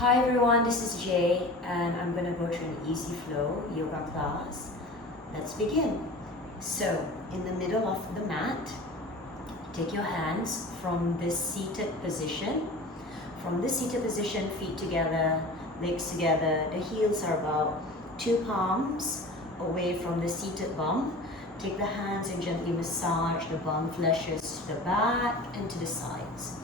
Hi everyone, this is Jay and I'm going to go through an easy flow yoga class. Let's begin. So, in the middle of the mat, take your hands from this seated position. From this seated position, feet together, legs together. The heels are about 2 palms away from the seated bum. Take the hands and gently massage the bum fleshes to the back and to the sides,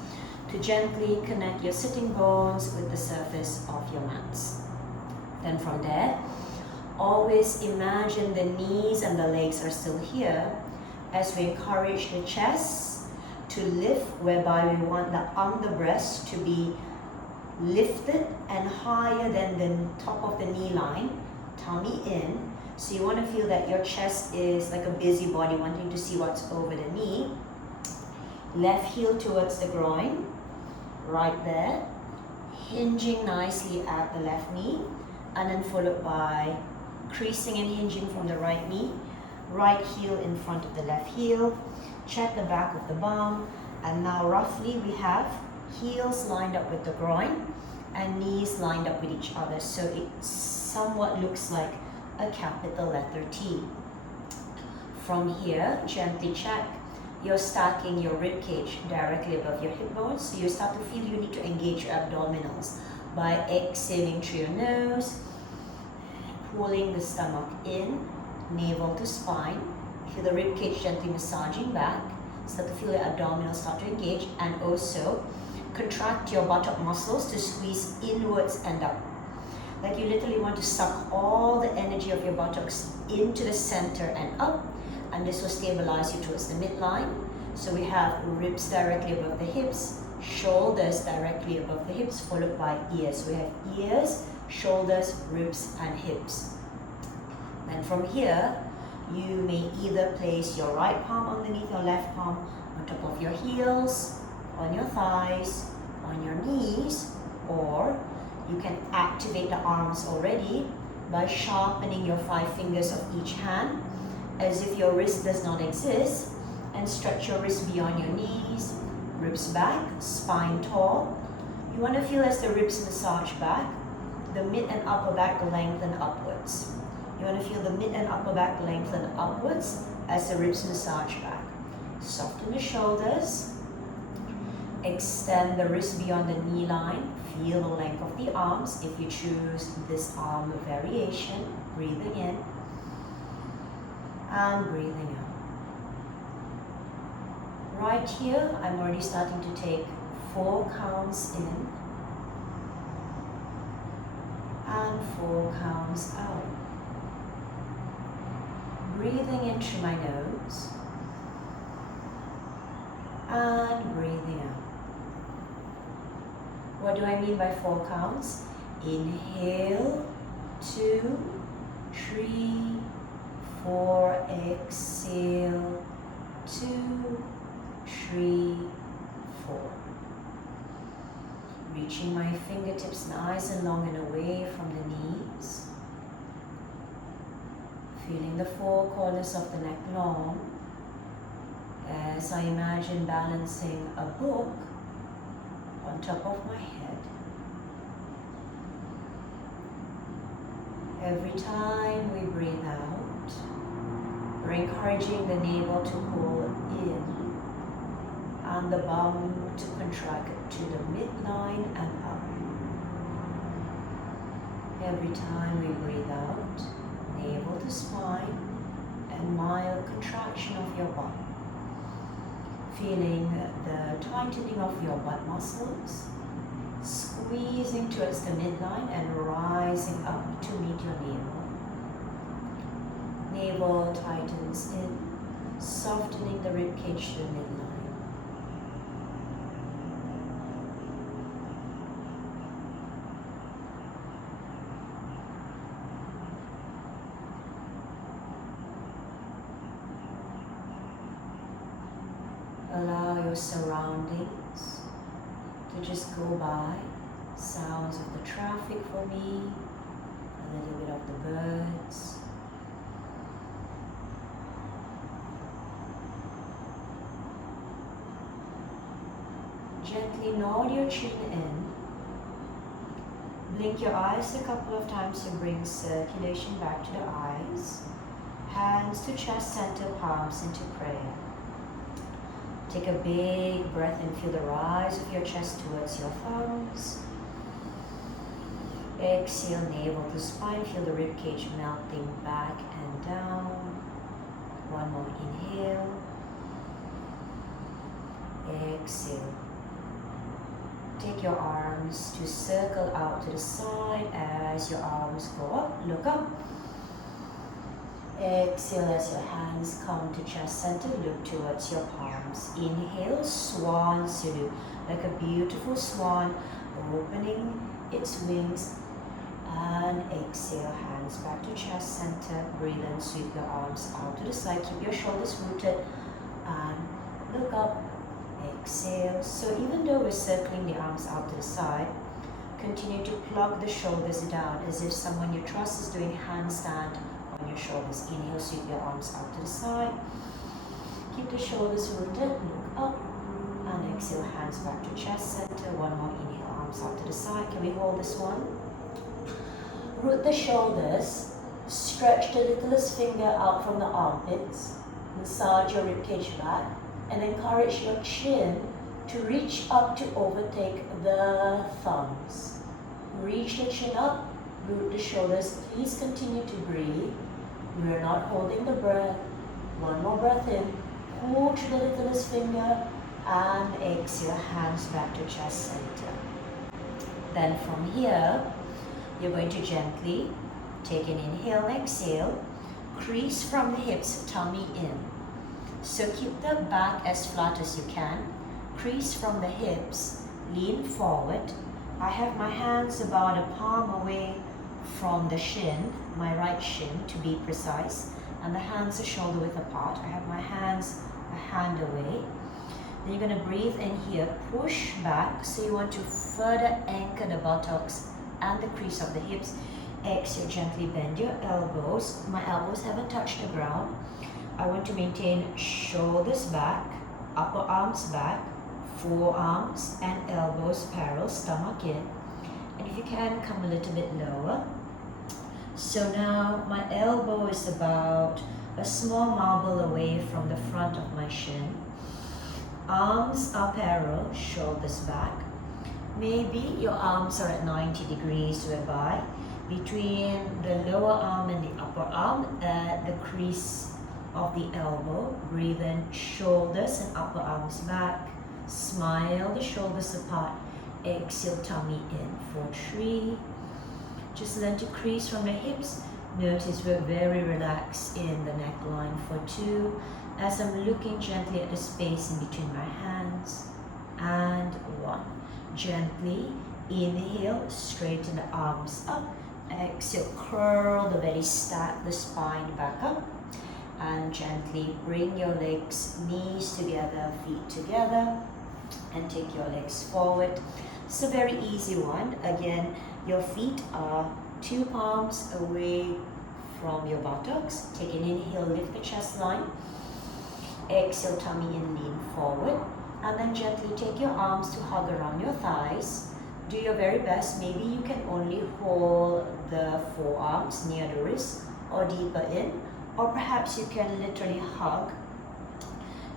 to gently connect your sitting bones with the surface of your mats. Then from there, always imagine the knees and the legs are still here as we encourage the chest to lift, whereby we want the underbreast to be lifted and higher than the top of the knee line, tummy in. So you want to feel that your chest is like a busybody wanting to see what's over the knee. Left heel towards the groin, right there, hinging nicely at the left knee, and then followed by creasing and hinging from the right knee, right heel in front of the left heel. Check the back of the bum, and now roughly we have heels lined up with the groin and knees lined up with each other, so it somewhat looks like a capital letter T. From here, gently check. You're stacking your rib cage directly above your hip bones, so you start to feel you need to engage your abdominals by exhaling through your nose, pulling the stomach in, navel to spine. Feel the rib cage gently massaging back. Start to feel your abdominals start to engage, and also contract your buttock muscles to squeeze inwards and up. Like you literally want to suck all the energy of your buttocks into the center and up, and this will stabilize you towards the midline. So we have ribs directly above the hips, shoulders directly above the hips, followed by ears. We have ears, shoulders, ribs, and hips. Then from here, you may either place your right palm underneath your left palm, on top of your heels, on your thighs, on your knees, or you can activate the arms already by sharpening your 5 fingers of each hand as if your wrist does not exist, and stretch your wrist beyond your knees, ribs back, spine tall. You want to feel as the ribs massage back, the mid and upper back lengthen upwards. You want to feel the mid and upper back lengthen upwards as the ribs massage back. Soften the shoulders, extend the wrist beyond the knee line, feel the length of the arms if you choose this arm variation, breathing in and breathing out. Right here, I'm already starting to take 4 counts in and 4 counts out. Breathing in through my nose and breathing out. What do I mean by 4 counts? Inhale, 2, 3, 4, exhale, 2, 3, 4. Reaching my fingertips nice and long and away from the knees. Feeling the 4 corners of the neck long as I imagine balancing a book on top of my head. Every time we breathe out, we're encouraging the navel to pull in and the bum to contract to the midline and up. Every time we breathe out, navel to spine and mild contraction of your bum. Feeling the tightening of your butt muscles, squeezing towards the midline and rising up to meet your navel. Navel tightens in, softening the rib cage to the midline. Allow your surroundings to just go by. Sounds of the traffic for me, a little bit of the birds. Gently nod your chin in Blink your eyes a couple of times to bring circulation back to the eyes. Hands to chest center, palms into prayer. Take a big breath and feel the rise of your chest towards your thumbs. Exhale, navel to spine. Feel the ribcage melting back and down. One more inhale. Exhale. Take your arms to circle out to the side as your arms go up. Look up. Exhale as your hands come to chest center. Look towards your palms. Inhale, swan salute. Like a beautiful swan opening its wings. And exhale, hands back to chest center. Breathe and sweep your arms out to the side. Keep your shoulders rooted. And look up. Exhale. So even though we're circling the arms out to the side, continue to plug the shoulders down as if someone you trust is doing handstand on your shoulders. Inhale, sweep your arms out to the side. Keep the shoulders rooted. Look up. And exhale, hands back to chest center. One more inhale, arms out to the side. Can we hold this one? Root the shoulders. Stretch the littlest finger out from the armpits. Massage your ribcage back. And encourage your chin to reach up to overtake the thumbs. Reach the chin up, root the shoulders. Please continue to breathe. We are not holding the breath. One more breath in. Pull to the littlest finger and exhale, hands back to chest center. Then from here, you're going to gently take an inhale and exhale. Crease from the hips, tummy in. So keep the back as flat as you can. Crease from the hips, lean forward. I have my hands about a palm away from the shin, my right shin to be precise, and the hands are shoulder width apart. I have my hands a hand away. Then you're going to breathe in here, push back. So you want to further anchor the buttocks and the crease of the hips. Exhale, gently bend your elbows. My elbows haven't touched the ground. I want to maintain shoulders back, upper arms back, forearms and elbows parallel, stomach in. And if you can, come a little bit lower. So now my elbow is about a small marble away from the front of my shin. Arms are parallel, shoulders back. Maybe your arms are at 90 degrees whereby between the lower arm and the upper arm, the crease of the elbow. Breathe in, shoulders and upper arms back. Smile, the shoulders apart. Exhale, tummy in for 3. Just learn to crease from the hips. Notice we're very relaxed in the neckline for 2. As I'm looking gently at the space in between my hands. And 1. Gently inhale, straighten the arms up. Exhale, curl the belly, stack the spine back up. And gently bring your legs, knees together, feet together, and take your legs forward. It's a very easy one. Again, your feet are 2 palms away from your buttocks. Take an inhale, lift the chest line. Exhale, tummy in, lean forward. And then gently take your arms to hug around your thighs. Do your very best. Maybe you can only hold the forearms near the wrist or deeper in. Or perhaps you can literally hug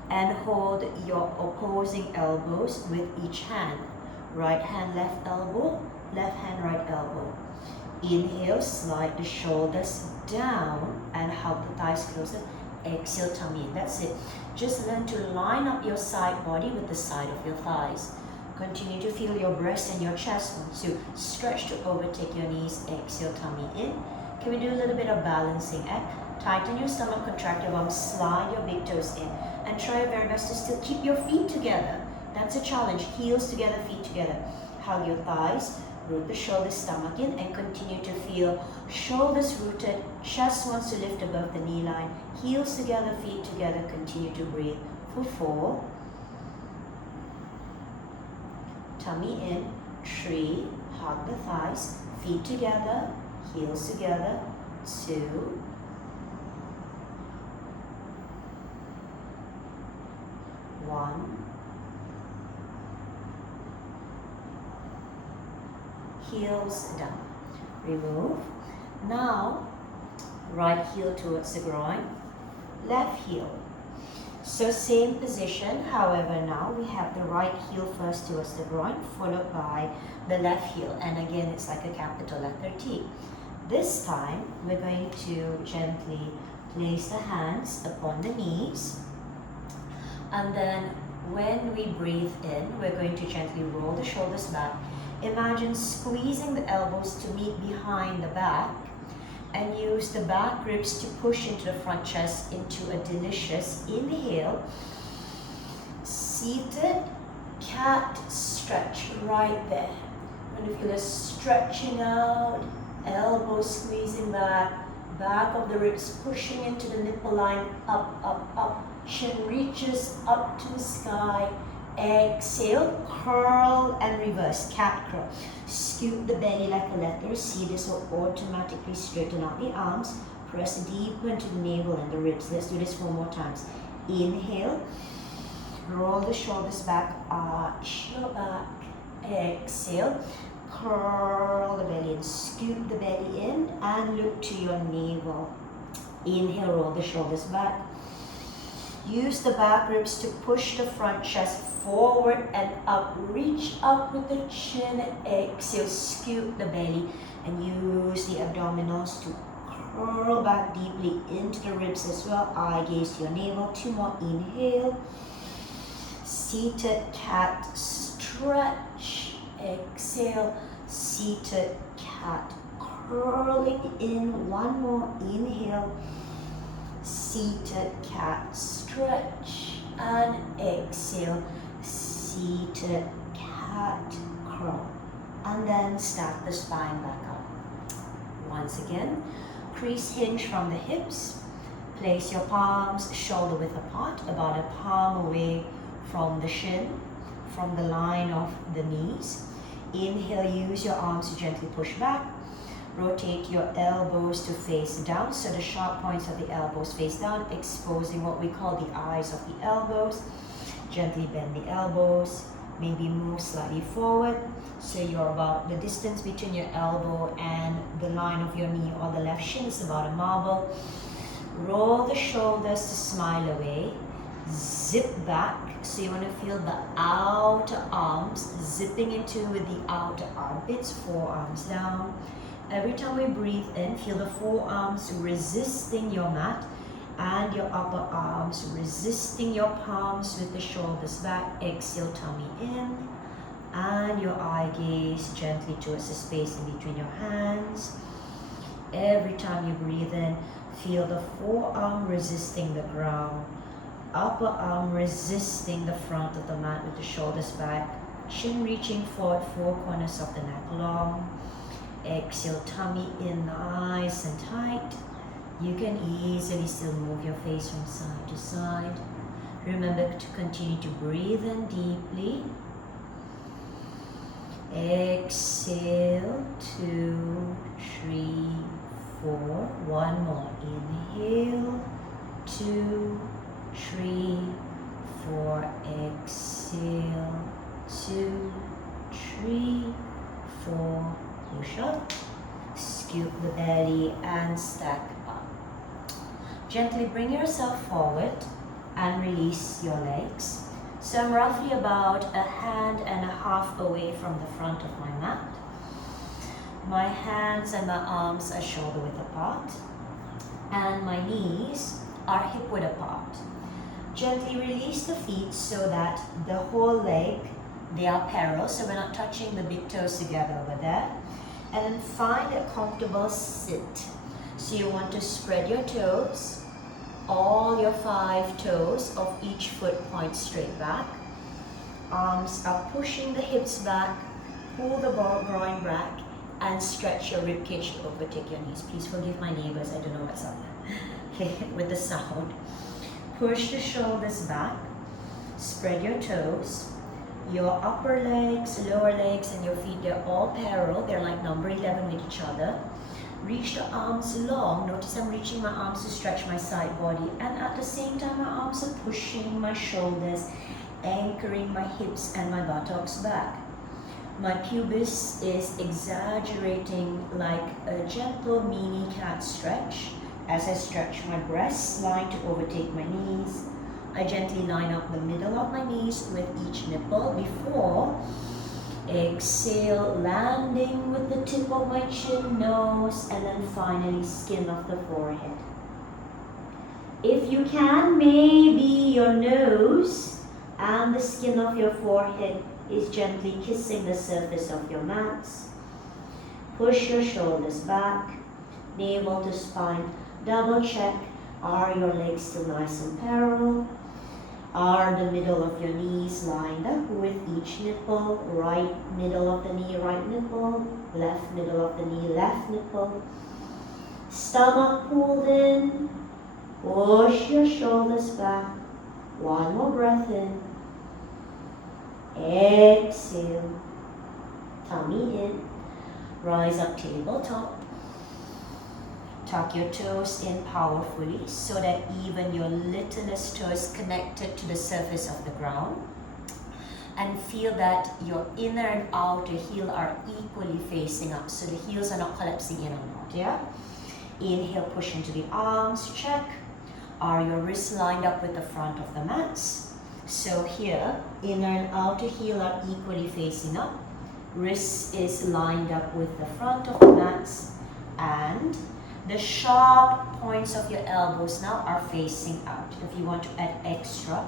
and hold your opposing elbows with each hand. Right hand, left elbow, left hand, right elbow. Inhale, slide the shoulders down and hug the thighs closer. Exhale, tummy in. That's it. Just learn to line up your side body with the side of your thighs. Continue to feel your breast and your chest. So stretch to overtake your knees. Exhale, tummy in. Can we do a little bit of balancing act? Tighten your stomach, contract your arms, slide your big toes in, and try your very best to still keep your feet together. That's a challenge. Heels together, feet together. Hug your thighs, root the shoulders, stomach in, and continue to feel shoulders rooted, chest wants to lift above the knee line, heels together, feet together. Continue to breathe for 4. Tummy in, 3. Hug the thighs, feet together, heels together, 2. 1. heels down. Remove. Now, right heel towards the groin, left heel. So same position, however now we have the right heel first towards the groin, followed by the left heel. And again, it's like a capital letter T. This time, we're going to gently place the hands upon the knees. And then when we breathe in, we're going to gently roll the shoulders back. Imagine squeezing the elbows to meet behind the back and use the back ribs to push into the front chest into a delicious inhale. Seated cat stretch right there. And you feel a stretching out, elbows squeezing back, back of the ribs pushing into the nipple line, up, up, up. Chin reaches up to the sky. Exhale, curl and reverse, cat curl. Scoop the belly like a letter C. This will automatically straighten out the arms. Press deeper into the navel and the ribs. Let's do this 4 more times. Inhale, roll the shoulders back, arch your back. Exhale, curl the belly and scoop the belly in and look to your navel. Inhale, roll the shoulders back. Use the back ribs to push the front chest forward and up. Reach up with the chin. Exhale, scoop the belly and use the abdominals to curl back deeply into the ribs as well. Eye gaze to your navel. 2 more. Inhale. Seated cat stretch. Exhale. Seated cat curling in. 1 more. Inhale. Seated cat stretch and exhale. Seated cat curl. And then stack the spine back up. Once again, crease hinge from the hips. Place your palms shoulder width apart, about a palm away from the shin, from the line of the knees. Inhale, use your arms to gently push back. Rotate your elbows to face down, so the sharp points of the elbows face down, exposing what we call the eyes of the elbows. Gently bend the elbows, maybe move slightly forward, so you're about the distance between your elbow and the line of your knee or the left shin is about a marble. Roll the shoulders to smile away. Zip back, so you want to feel the outer arms zipping into the outer armpits, forearms down. Every time we breathe in, feel the forearms resisting your mat and your upper arms resisting your palms with the shoulders back. Exhale, tummy in, and your eye gaze gently towards the space in between your hands. Every time you breathe in, feel the forearm resisting the ground, upper arm resisting the front of the mat with the shoulders back, chin reaching forward, 4 corners of the neck long. Exhale, tummy in, nice and tight. You can easily still move your face from side to side. Remember to continue to breathe in deeply. Exhale, 2, 3, 4. 1 more. Inhale, 2, 3, 4. Exhale, 2, 3, 4. Push up, scoop the belly and stack up. Gently bring yourself forward and release your legs. So I'm roughly about 1.5 hands away from the front of my mat. My hands and my arms are shoulder width apart and my knees are hip width apart. Gently release the feet so that the whole leg, they are parallel, so we're not touching the big toes together over there. And then find a comfortable sit. So you want to spread your toes. All your 5 toes of each foot point straight back. Arms are pushing the hips back. Pull the groin back and stretch your ribcage to overtake your knees. Please forgive my neighbors, I don't know what's up okay, with the sound. Push the shoulders back. Spread your toes. Your upper legs, lower legs, and your feet, they're all parallel. They're like number 11 with each other. Reach the arms long. Notice I'm reaching my arms to stretch my side body. And at the same time, my arms are pushing my shoulders, anchoring my hips and my buttocks back. My pubis is exaggerating like a gentle mini cat stretch. As I stretch my breasts, line to overtake my knees. I gently line up the middle of my knees with each nipple before exhale, landing with the tip of my chin, nose, and then finally skin of the forehead. If you can, maybe your nose and the skin of your forehead is gently kissing the surface of your mats. Push your shoulders back, navel to spine. Double check, are your legs still nice and parallel? Are the middle of your knees lined up with each nipple? Right middle of the knee, right nipple. Left middle of the knee, left nipple. Stomach pulled in. Push your shoulders back. One more breath in. Exhale. Tummy in. Rise up tabletop. Tuck your toes in powerfully so that even your littlest toe is connected to the surface of the ground. And feel that your inner and outer heel are equally facing up, so the heels are not collapsing in or out, yeah? Inhale, push into the arms, check. Are your wrists lined up with the front of the mats? So here, inner and outer heel are equally facing up. Wrist is lined up with the front of the mats, and the sharp points of your elbows now are facing out. If you want to add extra,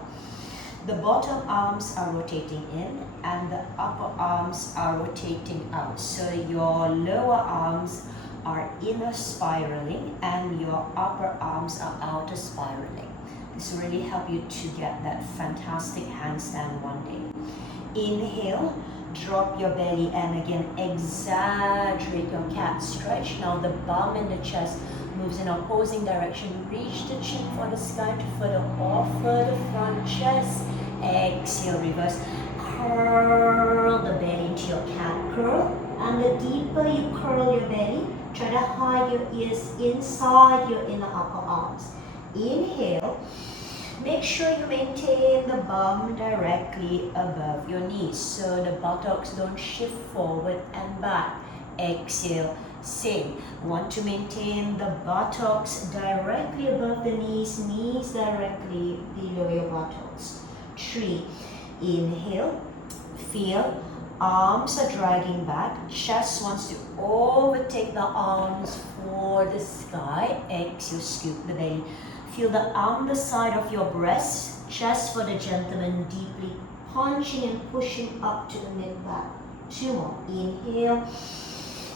the bottom arms are rotating in and the upper arms are rotating out. So your lower arms are inner spiraling and your upper arms are outer spiraling. This will really help you to get that fantastic handstand one day. Inhale, drop your belly and again exaggerate your cat stretch. Now the bum and the chest moves in opposing direction. Reach the chin for the sky to further offer the front chest. Exhale, reverse. Curl the belly into your cat curl. And the deeper you curl your belly, try to hide your ears inside your inner upper arms. Inhale. Make sure you maintain the bum directly above your knees so the buttocks don't shift forward and back. Exhale, same. Want to maintain the buttocks directly above the knees, knees directly below your buttocks. 3. Inhale, feel arms are dragging back, chest wants to overtake the arms for the sky. Exhale, scoop the belly. Feel the underside of your breast, chest for the gentleman, deeply punching and pushing up to the mid-back. 2 more. Inhale.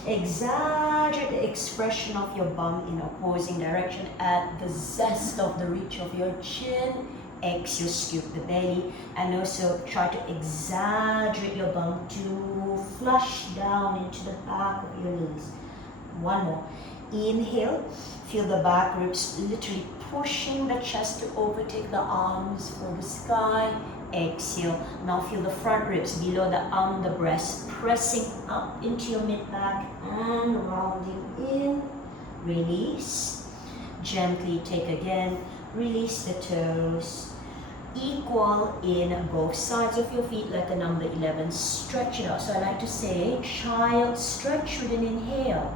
Exaggerate the expression of your bum in opposing direction. Add the zest of the reach of your chin. Exhale, scoop the belly. And also try to exaggerate your bum to flush down into the back of your knees. 1 more. Inhale. Feel the back ribs literally pushing the chest to overtake the arms for the sky. Exhale. Now feel the front ribs below the arm, the breast, pressing up into your mid-back and rounding in. Release. Gently take again. Release the toes. Equal in both sides of your feet like a number 11. Stretch it out. So I like to say child stretch with an inhale.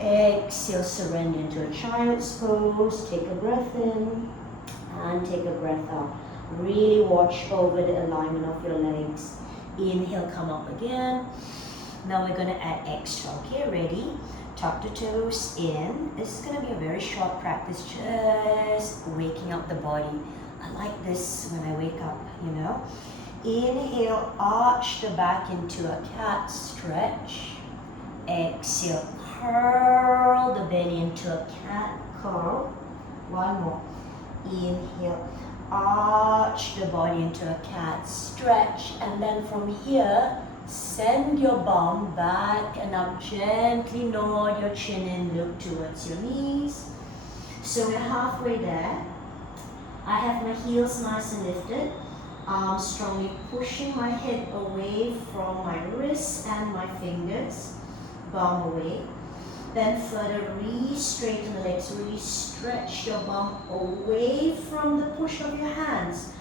Exhale, surrender into a child's pose. Take a breath in and take a breath out. Really watch over the alignment of your legs. Inhale, come up again. Now we're going to add extra. Okay, ready? Tuck the toes in. This is going to be a very short practice, just waking up the body. I like this when I wake up, you know. Inhale, arch the back into a cat stretch. Exhale, curl the belly into a cat curl. 1 more. Inhale, arch the body into a cat stretch, and then from here send your bum back and up. Gently nod your chin in, look towards your knees. So we're halfway there. I have my heels nice and lifted, arms strongly pushing my head away from my wrists and my fingers, bum away. Then further re-straighten the legs, really stretch your bum away from the push of your hands.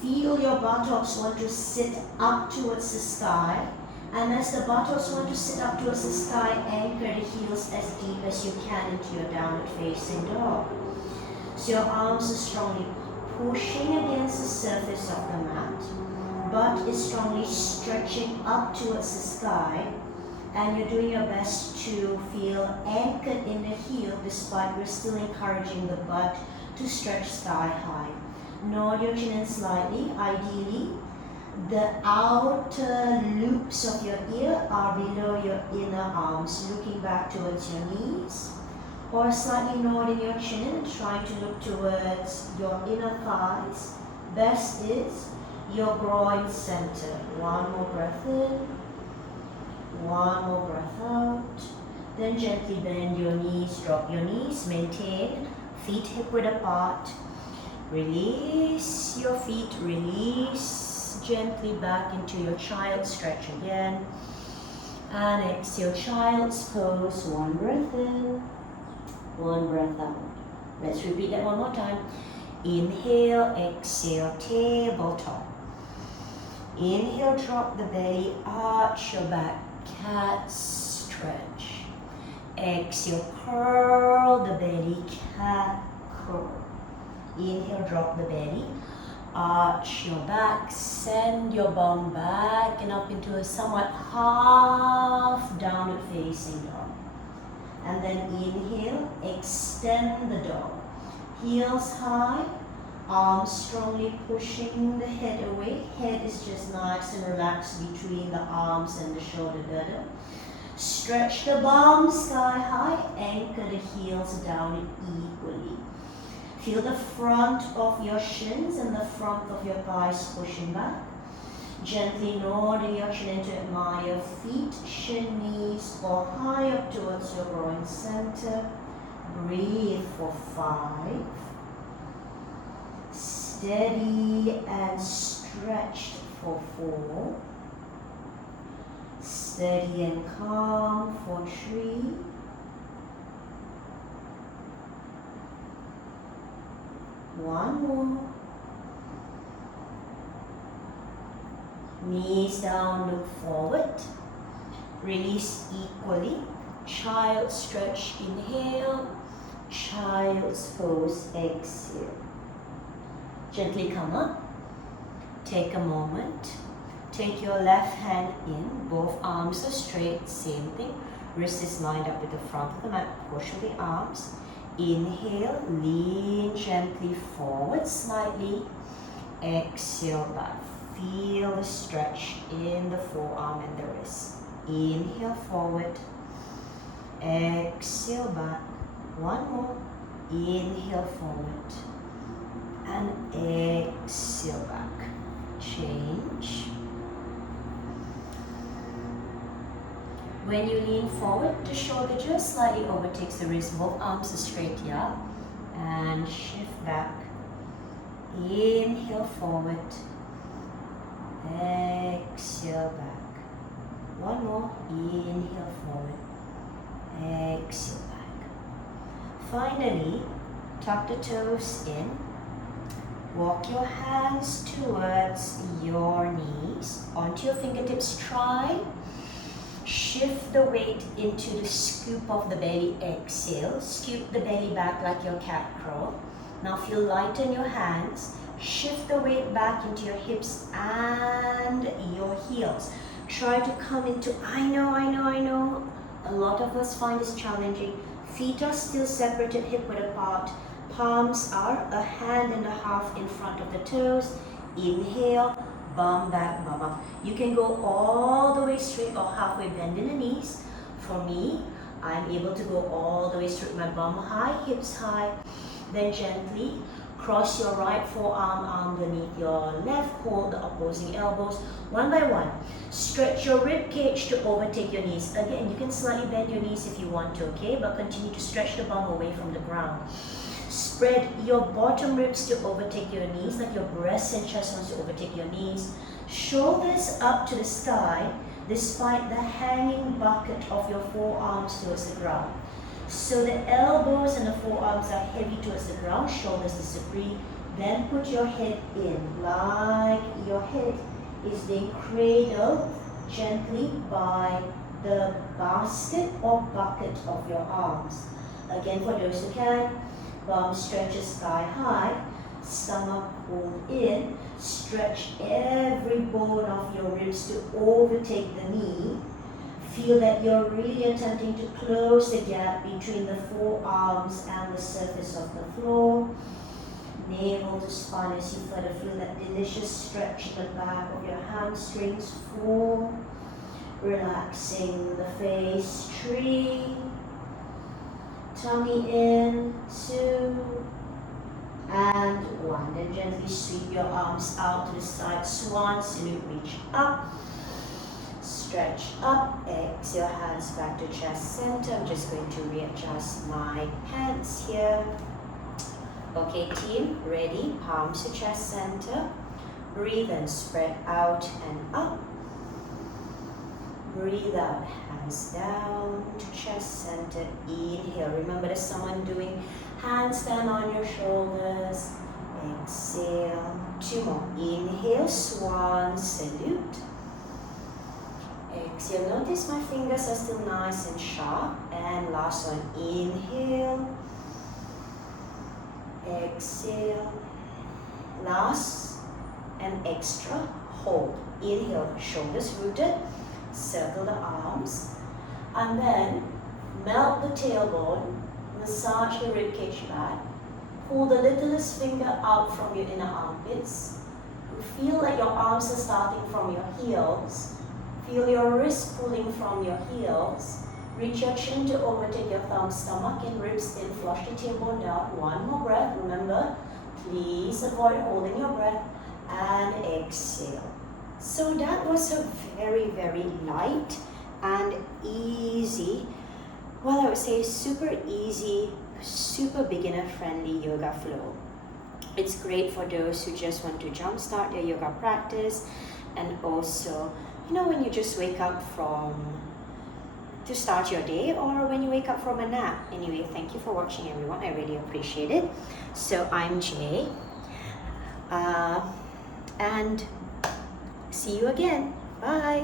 Feel your buttocks want to sit up towards the sky And as the buttocks want to sit up towards the sky, anchor the heels as deep as you can into your downward facing dog. So your arms are strongly pushing against the surface of the mat. Butt is strongly stretching up towards the sky. And you're doing your best to feel anchored in the heel despite we're still encouraging the butt to stretch sky high. Nod your chin in slightly. Ideally, the outer loops of your ear are below your inner arms, looking back towards your knees. Or slightly nodding your chin and trying to look towards your inner thighs. Best is your groin center. One more breath in. One more breath out. Then gently bend your knees, drop your knees, maintain feet hip width apart. Release your feet, release gently back into your child stretch again. And exhale, child's pose. One breath in, one breath out. Let's repeat that one more time. Inhale, exhale, tabletop. Inhale, drop the belly, arch your back. Cat stretch. Exhale, curl the belly, cat curl. Inhale, drop the belly, arch your back, send your bum back and up into a somewhat half downward facing dog. And then inhale, extend the dog. Heels high, arms strongly pushing the head away. Head is just nice and relaxed between the arms and the shoulder girdle. Stretch the bum sky high, anchor the heels down equally. Feel the front of your shins and the front of your thighs pushing back. Gently nodding your chin in to admire feet, shin, knees, or high up towards your groin center. Breathe for 5. Steady and stretched for 4. Steady and calm for 3. One more. Knees down, look forward. Release equally. Child stretch, inhale. Child's pose, exhale. Gently come up. Take a moment. Take your left hand in. Both arms are straight. Same thing. Wrist is lined up with the front of the mat. Push with the arms. Inhale. Lean gently forward slightly. Exhale back. Feel the stretch in the forearm and the wrist. Inhale forward. Exhale back. One more. Inhale forward. And exhale back. Change. When you lean forward, the shoulder just slightly overtakes the wrist. Both arms are straight here. And shift back. Inhale forward. Exhale back. One more. Inhale forward. Exhale back. Finally, tuck the toes in. Walk your hands towards your knees. Onto your fingertips. Try. Shift the weight into the scoop of the belly. Exhale. Scoop the belly back like your cat crow. Now feel light in your hands. Shift the weight back into your hips and your heels. Try to come into, I know. A lot of us find this challenging. Feet are still separated, hip width apart. Palms are a hand and a half in front of the toes. Inhale, bum back, bum up. You can go all the way straight or halfway bend in the knees. For me, I'm able to go all the way straight, my bum high, hips high. Then gently cross your right forearm underneath your left, hold the opposing elbows one by one. Stretch your rib cage to overtake your knees. Again, you can slightly bend your knees if you want to, okay? But continue to stretch the bum away from the ground. Spread your bottom ribs to overtake your knees, like your breast and chest wants to overtake your knees. Shoulders up to the sky, despite the hanging bucket of your forearms towards the ground. So the elbows and the forearms are heavy towards the ground, shoulders disagree. Then put your head in, like your head is being cradled gently by the basket or bucket of your arms. Again, for those who can, bum stretches sky high, stomach pulled in, stretch every bone of your ribs to overtake the knee. Feel that you're really attempting to close the gap between the forearms and the surface of the floor. Navel to spine as you further feel that delicious stretch in the back of your hamstrings. 4. Relaxing the face. 3. Tummy in. 2. And 1. Then gently sweep your arms out to the side. Swan salute. Reach up. Stretch up. Exhale, hands back to chest center. I'm just going to readjust my hands here. Okay, team, ready? Palms to chest center. Breathe in, spread out and up. Breathe out, hands down to chest center. Inhale. Remember, there's someone doing handstand on your shoulders. Exhale. 2 more. Inhale, swan salute. Exhale. Notice my fingers are still nice and sharp. And last one. Inhale. Exhale. Last and extra. Hold. Inhale. Shoulders rooted. Circle the arms. And then melt the tailbone. Massage the ribcage back. Pull the littlest finger out from your inner armpits. Feel like your arms are starting from your heels. Feel your wrists pulling from your heels. Reach your chin to overtake your thumb, stomach and ribs in. Flush the tailbone down. 1 more breath. Remember, please avoid holding your breath. And exhale. So that was a very, very light and easy, well, I would say super easy, super beginner friendly yoga flow. It's great for those who just want to jumpstart their yoga practice, and also, you know, when you just wake up to start your day, or when you wake up from a nap. Anyway, thank you for watching, everyone. I really appreciate it. So I'm Jay, and see you again. Bye.